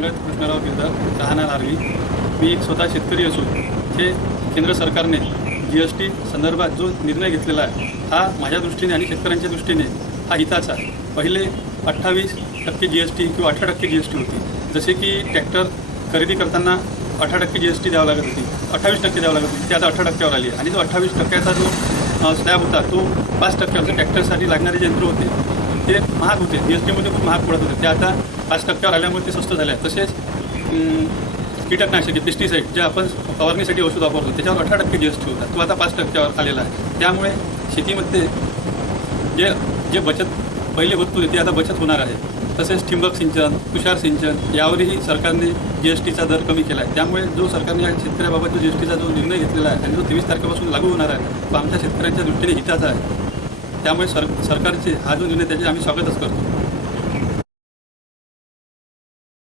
मंगळ कृष्णराव गिरधर राहणार आर्वी. मी एक स्वतः शेतकरी असून हे केंद्र सरकारने GST संदर्भात जो निर्णय घेतलेला आहे हा माझ्या दृष्टीने आणि शेतकऱ्यांच्या दृष्टीने हा हिताचा आहे. पहिले 28% GST किंवा 18% GST होती. जसे की ट्रॅक्टर खरेदी करताना 18% GST द्यावं लागत होती, 28% द्यावं लागत होती, ते आता 18%वर आली आहे. आणि जो 28%चा जो स्लॅब होता तो 5%. ट्रॅक्टरसाठी लागणारे यंत्र होते ते महाग होते, GSTमध्ये खूप महाग पडत होते, ते आता 5%वर आल्यामुळे ते स्वस्त झाले आहे. तसेच कीटकनाशके पेस्टिसाईड जे आपण फवारणीसाठी औषध वापरतो त्याच्यावर 18% GST होता, तो आता 5%वर आलेला आहे. त्यामुळे शेतीमध्ये जे बचत पहिले होत होते ते आता बचत होणार आहे. तसेच ठिबक सिंचन, तुषार सिंचन यावरही सरकारने GSTचा दर कमी केला आहे. त्यामुळे जो सरकारने या शेतकऱ्याबाबत जो GSTचा जो निर्णय घेतलेला आहे आणि जो 23 तारखेपासून लागू होणार आहे तो आमच्या शेतकऱ्यांच्या दृष्टीने हिताचा आहे. त्यामुळे सरकारचे हा जो निर्णय त्याचे आम्ही स्वागतच करतो.